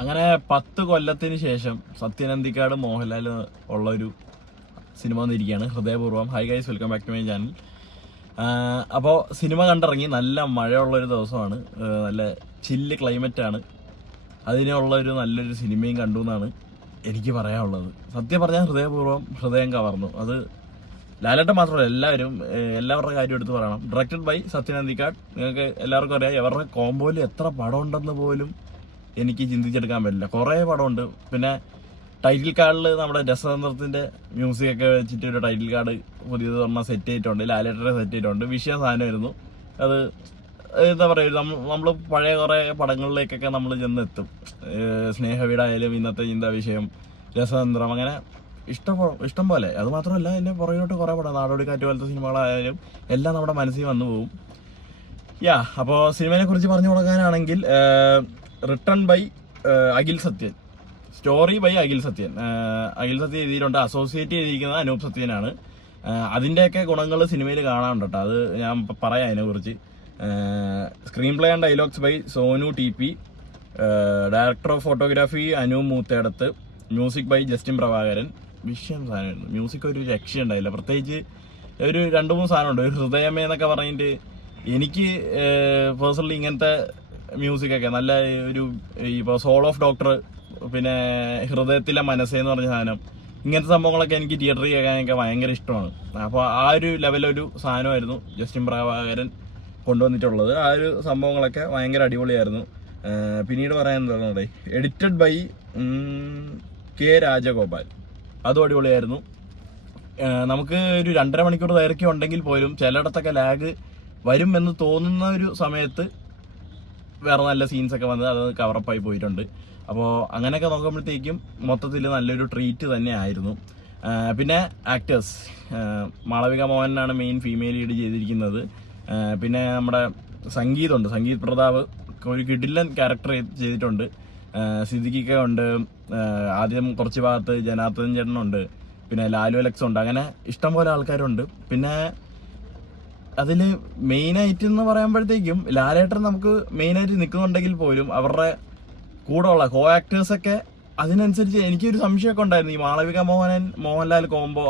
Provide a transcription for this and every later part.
അങ്ങനെ 10 കൊല്ലത്തിന് ശേഷം സത്യനന്ദിക്കാട് മോഹൻലാൽ ഉള്ളൊരു സിനിമ വന്നിരിക്കുകയാണ്, ഹൃദയപൂർവ്വം. Hi guys, welcome back to my channel. അപ്പോൾ സിനിമ കണ്ടിറങ്ങി. നല്ല മഴയുള്ളൊരു ദിവസമാണ്, നല്ല ചില്ല് ക്ലൈമറ്റാണ്. അതിനുള്ളൊരു നല്ലൊരു സിനിമയും കണ്ടു എന്നാണ് എനിക്ക് പറയാനുള്ളത്. സത്യം പറഞ്ഞാൽ ഹൃദയപൂർവ്വം ഹൃദയം കവർന്നു. അത് ലാലേട്ടൻ മാത്രമല്ല, എല്ലാവരുടെ കാര്യം എടുത്ത് പറയണം. Directed by Sathyan Anthikad. നിങ്ങൾക്ക് എല്ലാവർക്കും അറിയാം, ഇവരുടെ കോമ്പോയിൽ എത്ര പടം ഉണ്ടെന്ന് പോലും എനിക്ക് ചിന്തിച്ചെടുക്കാൻ പറ്റില്ല. കുറേ പടമുണ്ട്. പിന്നെ ടൈറ്റിൽ കാർഡിൽ നമ്മുടെ രസതന്ത്രത്തിന്റെ മ്യൂസിക് ഒക്കെ വെച്ചിട്ട് ഒരു ടൈറ്റിൽ കാർഡ് പുതിയത് പറഞ്ഞാൽ സെറ്റ് ചെയ്തിട്ടുണ്ട്. ലാലേട്ടനെ സെറ്റ് ചെയ്തിട്ടുണ്ട്. വിഷയം സാധനമായിരുന്നു അത്. എന്താ പറയുക, നമ്മൾ പഴയ കുറേ പടങ്ങളിലേക്കൊക്കെ നമ്മൾ ചെന്നെത്തും. സ്നേഹവീടായാലും ഇന്നത്തെ ചിന്താ വിഷയം, രസതന്ത്രം, അങ്ങനെ ഇഷ്ടം പോലെ. അത് മാത്രമല്ല, അതിൻ്റെ പുറകോട്ട് കുറേ പടം, നാടോടിക്കാറ്റ് പോലത്തെ സിനിമകളായാലും എല്ലാം നമ്മുടെ മനസ്സിൽ വന്നു പോകും. അപ്പോൾ സിനിമയെ കുറിച്ച് പറഞ്ഞു കൊടുക്കാനാണെങ്കിൽ, written by Akhil Sathyan, story by Akhil Sathyan. Akhil Sathyan എഴുതിയിട്ടുണ്ട്. അസോസിയേറ്റ് ചെയ്തിരിക്കുന്നത് അനൂപ് സത്യനാണ്. അതിൻ്റെയൊക്കെ ഗുണങ്ങൾ സിനിമയിൽ കാണാനുണ്ട് കേട്ടോ. അത് ഞാൻ പറയാം അതിനെക്കുറിച്ച്. Screenplay and dialogues by Sonu TP. Director of photography Anu Moothedath. Music by Justin Prabhakaran. വിഷയം സാധനമായിരുന്നു. മ്യൂസിക് ഒരു രക്ഷയുണ്ടായില്ല. പ്രത്യേകിച്ച് ഒരു 2-3 സാധനമുണ്ട്. ഒരു ഹൃദയമേ എന്നൊക്കെ പറഞ്ഞിട്ട് എനിക്ക് പേഴ്സണലി ഇങ്ങനത്തെ മ്യൂസിക്കൊക്കെ നല്ല ഒരു, ഇപ്പോൾ സോൾ ഓഫ് ഡോക്ടർ, പിന്നെ ഹൃദയത്തിലെ മനസ്സെന്ന് പറഞ്ഞ സാധനം, ഇങ്ങനത്തെ സംഭവങ്ങളൊക്കെ എനിക്ക് തിയേറ്ററിൽ കേൾക്കാനൊക്കെ ഭയങ്കര ഇഷ്ടമാണ്. അപ്പോൾ ആ ഒരു ലെവലൊരു സാധനമായിരുന്നു ജസ്റ്റിൻ പ്രഭാകരൻ കൊണ്ടുവന്നിട്ടുള്ളത്. ആ ഒരു സംഭവങ്ങളൊക്കെ ഭയങ്കര അടിപൊളിയായിരുന്നു. പിന്നീട് പറയാനുള്ളത് എഡിറ്റഡ് ബൈ K. രാജഗോപാൽ. അതും അടിപൊളിയായിരുന്നു. നമുക്ക് ഒരു 2.5 മണിക്കൂർ ദൈർഘ്യം ഉണ്ടെങ്കിൽ പോലും ചിലയിടത്തൊക്കെ ലാഗ് വരും എന്ന് തോന്നുന്ന ഒരു സമയത്ത് വേറെ നല്ല സീൻസൊക്കെ വന്ന് അത് കവറപ്പായി പോയിട്ടുണ്ട്. അപ്പോൾ അങ്ങനെയൊക്കെ നോക്കുമ്പോഴത്തേക്കും മൊത്തത്തിൽ നല്ലൊരു ട്രീറ്റ് തന്നെ ആയിരുന്നു. പിന്നെ ആക്ടേഴ്സ്, മാളവിക മോഹനാണ് മെയിൻ ഫീമെയിൽ ലീഡ് ചെയ്തിരിക്കുന്നത്. പിന്നെ നമ്മുടെ സംഗീതമുണ്ട്, സംഗീത് പ്രതാപ് ഒരു കിടിലൻ ക്യാരക്ടർ ചെയ്തിട്ടുണ്ട്. സിദ്ദിഖിക്ക ഉണ്ട്. ആദ്യം കുറച്ച് ഭാഗത്ത് ജനാർദ്ദൻ ചേട്ടനുണ്ട്. പിന്നെ ലാലു അലക്സ് ഉണ്ട്. അങ്ങനെ ഇഷ്ടംപോലെ ആൾക്കാരുണ്ട്. പിന്നെ അതിൽ മെയിനായിട്ട് എന്ന് പറയുമ്പോഴത്തേക്കും ലാലേട്ടൻ നമുക്ക് മെയിനായിട്ട് നിൽക്കുന്നുണ്ടെങ്കിൽ പോലും അവരുടെ കൂടെ ഉള്ള ആക്ടേഴ്സൊക്കെ അതിനനുസരിച്ച് എനിക്കൊരു സംശയമൊക്കെ ഉണ്ടായിരുന്നു. ഈ മാളവിക മോഹൻലാൽ കോംബോ,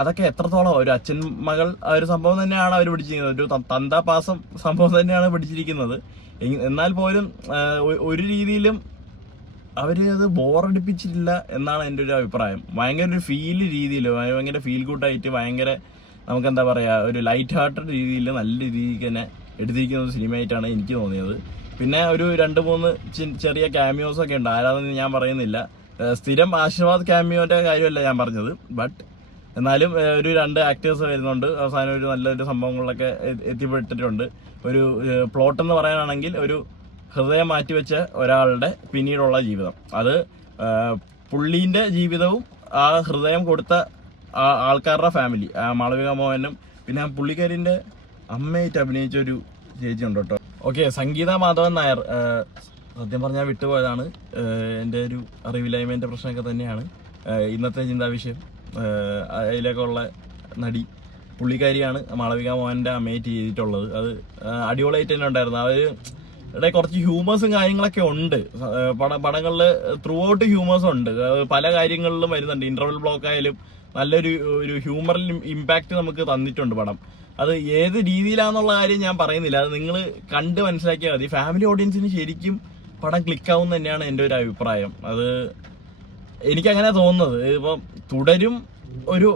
അതൊക്കെ എത്രത്തോളം ഒരു അച്ഛൻ മകൾ ആ ഒരു സംഭവം തന്നെയാണ് അവർ പിടിച്ചിരിക്കുന്നത്. ഒരു തന്താപാസം സംഭവം തന്നെയാണ് പിടിച്ചിരിക്കുന്നത്. എന്നാൽ പോലും ഒരു രീതിയിലും അവർ അത് ബോറടിപ്പിച്ചിട്ടില്ല എന്നാണ് എൻ്റെ ഒരു അഭിപ്രായം. ഭയങ്കര ഒരു രീതിയിൽ ഭയങ്കര ഫീൽ ഗുഡായിട്ട്, ഭയങ്കര നമുക്കെന്താ പറയുക, ഒരു ലൈറ്റ് ഹാർട്ടഡ് രീതിയിൽ നല്ല രീതിക്ക് തന്നെ എടുത്തിരിക്കുന്ന ഒരു സിനിമയായിട്ടാണ് എനിക്ക് തോന്നിയത്. പിന്നെ ഒരു 2-3 ചെറിയ ക്യാമിയോസ് ഒക്കെ ഉണ്ട്. ആരാധന ഞാൻ പറയുന്നില്ല. സ്ഥിരം ആശീർവാദ് ക്യാമിയോന്റെ കാര്യമല്ല ഞാൻ പറഞ്ഞത്. ബട്ട് എന്നാലും ഒരു 2 ആക്ടേഴ്സ് വരുന്നുണ്ട്. അവസാനം ഒരു നല്ലൊരു സംഭവങ്ങളിലൊക്കെ എത്തിപ്പെട്ടിട്ടുണ്ട്. ഒരു പ്ലോട്ട് എന്ന് പറയാനാണെങ്കിൽ, ഒരു ഹൃദയം മാറ്റിവെച്ച ഒരാളുടെ പിന്നീടുള്ള ജീവിതം, അത് പുള്ളീൻ്റെ ജീവിതവും ആ ഹൃദയം കൊടുത്ത ആൾക്കാരുടെ ഫാമിലി, മാളവിക മോഹനും പിന്നെ പുള്ളിക്കാരിൻ്റെ അമ്മയായിട്ട് അഭിനയിച്ചൊരു ചേച്ചി ഉണ്ട് കേട്ടോ. ഓക്കെ, സംഗീത മാധവൻ നായർ. സത്യം പറഞ്ഞാൽ വിട്ടുപോയതാണ്. എൻ്റെ ഒരു അറിവില്ലായ്മേൻ്റെ പ്രശ്നമൊക്കെ തന്നെയാണ്. ഇന്നത്തെ ചിന്താവിഷയം അതിലൊക്കെ ഉള്ള നടി പുള്ളിക്കാരിയാണ് മാളവിക മോഹൻ്റെ അമ്മയായിട്ട് ചെയ്തിട്ടുള്ളത്. അത് അടിപൊളിയായിട്ട് തന്നെ ഉണ്ടായിരുന്നു. അവരുടെ കുറച്ച് ഹ്യൂമേഴ്സും കാര്യങ്ങളൊക്കെ ഉണ്ട് പടങ്ങളിൽ. ത്രൂ ഔട്ട് ഹ്യൂമേഴ്സും ഉണ്ട്. പല കാര്യങ്ങളിലും വരുന്നുണ്ട്. ഇന്റർവൽ ബ്ലോക്ക് ആയാലും നല്ലൊരു ഹ്യൂമറൽ ഇമ്പാക്റ്റ് നമുക്ക് തന്നിട്ടുണ്ട് പടം. അത് ഏത് രീതിയിലാണെന്നുള്ള കാര്യം ഞാൻ പറയുന്നില്ല, അത് നിങ്ങൾ കണ്ട് മനസ്സിലാക്കിയാൽ മതി. ഫാമിലി ഓഡിയൻസിന് ശരിക്കും പടം ക്ലിക്കാവും തന്നെയാണ് എൻ്റെ ഒരു അഭിപ്രായം. അത് എനിക്കങ്ങനെ തോന്നുന്നത്. ഇപ്പം തുടരും ഒരു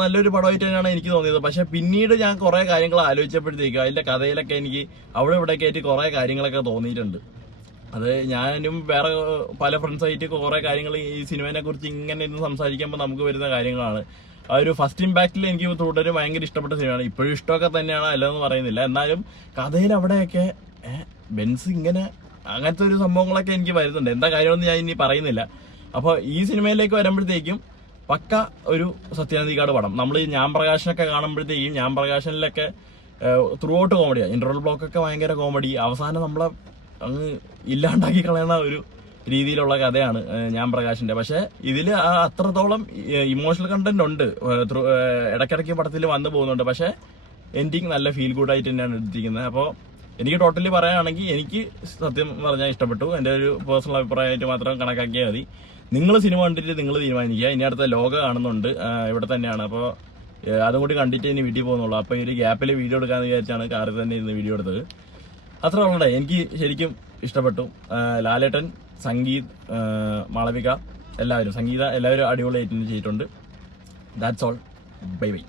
നല്ലൊരു പടമായിട്ട് തന്നെയാണ് എനിക്ക് തോന്നിയത്. പക്ഷെ പിന്നീട് ഞാൻ കുറേ കാര്യങ്ങൾ ആലോചിച്ചപ്പോഴത്തേക്കും അതിൻ്റെ കഥയിലൊക്കെ എനിക്ക് അവിടെ ഇവിടെയൊക്കെ ആയിട്ട് കുറേ കാര്യങ്ങളൊക്കെ തോന്നിയിട്ടുണ്ട്. അത് ഞാനും വേറെ പല ഫ്രണ്ട്സായിട്ട് കുറേ കാര്യങ്ങൾ ഈ സിനിമയെ കുറിച്ച് ഇങ്ങനെ ഇരുന്ന് സംസാരിക്കുമ്പോൾ നമുക്ക് വരുന്ന കാര്യങ്ങളാണ്. ആ ഒരു ഫസ്റ്റ് ഇമ്പാക്റ്റിൽ എനിക്ക് തുടരും ഭയങ്കര ഇഷ്ടപ്പെട്ട സിനിമയാണ്. ഇപ്പോഴും ഇഷ്ടമൊക്കെ തന്നെയാണ്, അല്ലെന്ന് പറയുന്നില്ല. എന്നാലും കഥയിൽ അവിടെയൊക്കെ ബെൻസ് ഇങ്ങനെ അങ്ങനത്തെ ഒരു സംഭവങ്ങളൊക്കെ എനിക്ക് വരുന്നുണ്ട്. എന്താ കാര്യമെന്ന് ഞാൻ ഇനി പറയുന്നില്ല. അപ്പോൾ ഈ സിനിമയിലേക്ക് വരുമ്പോഴത്തേക്കും പക്ക ഒരു സത്യനന്ദിക്കാട് പടം. നമ്മൾ ഞാൻ പ്രകാശനൊക്കെ കാണുമ്പോഴത്തേക്കും ഞാൻ പ്രകാശനിലൊക്കെ ത്രൂ ഔട്ട് കോമഡിയാണ്. ഇന്റർവൽ ബ്ലോക്കൊക്കെ ഭയങ്കര കോമഡി, അവസാനം നമ്മളെ അങ്ങ് ഇല്ലാണ്ടാക്കി കളയുന്ന ഒരു രീതിയിലുള്ള കഥയാണ് ഞാൻ പ്രകാശിന്റെ. പക്ഷെ ഇതിൽ അത്രത്തോളം ഇമോഷണൽ കണ്ടന്റ് ഉണ്ട്, ഇടയ്ക്കിടയ്ക്ക് പടത്തിൽ വന്നു പോകുന്നുണ്ട്. പക്ഷെ എൻഡിങ് നല്ല ഫീൽ ഗുഡ് ആയിട്ട് തന്നെയാണ് എടുത്തിരിക്കുന്നത്. അപ്പോൾ എനിക്ക് ടോട്ടലി പറയുകയാണെങ്കിൽ എനിക്ക് സത്യം പറഞ്ഞാൽ ഇഷ്ടപ്പെട്ടു. എൻ്റെ ഒരു പേഴ്സണൽ അഭിപ്രായമായിട്ട് മാത്രം കണക്കാക്കിയാൽ മതി. നിങ്ങൾ സിനിമ കണ്ടിട്ട് നിങ്ങൾ തീരുമാനിക്കുക. ഇനി അടുത്ത ലോക കാണുന്നുണ്ട് ഇവിടെ തന്നെയാണ്. അപ്പോൾ അതും കൂടി കണ്ടിട്ട് ഇനി വീട്ടിൽ പോകുന്നുള്ളൂ. അപ്പോൾ ഈ ഒരു ഗ്യാപ്പിൽ വീഡിയോ എടുക്കാമെന്ന് വിചാരിച്ചാണ് കാറിൽ തന്നെ ഇരുന്ന് വീഡിയോ എടുത്തത്. അത്ര ഉള്ളടേ എനിക്ക് ശരിക്കും ഇഷ്ടപ്പെട്ടു. ലാലേട്ടൻ, സംഗീത്, മാളവിക എല്ലാവരും, സംഗീത എല്ലാവരും അടിപൊളിയായിട്ട് ചെയ്തിട്ടുണ്ട്. That's all. Bye bye.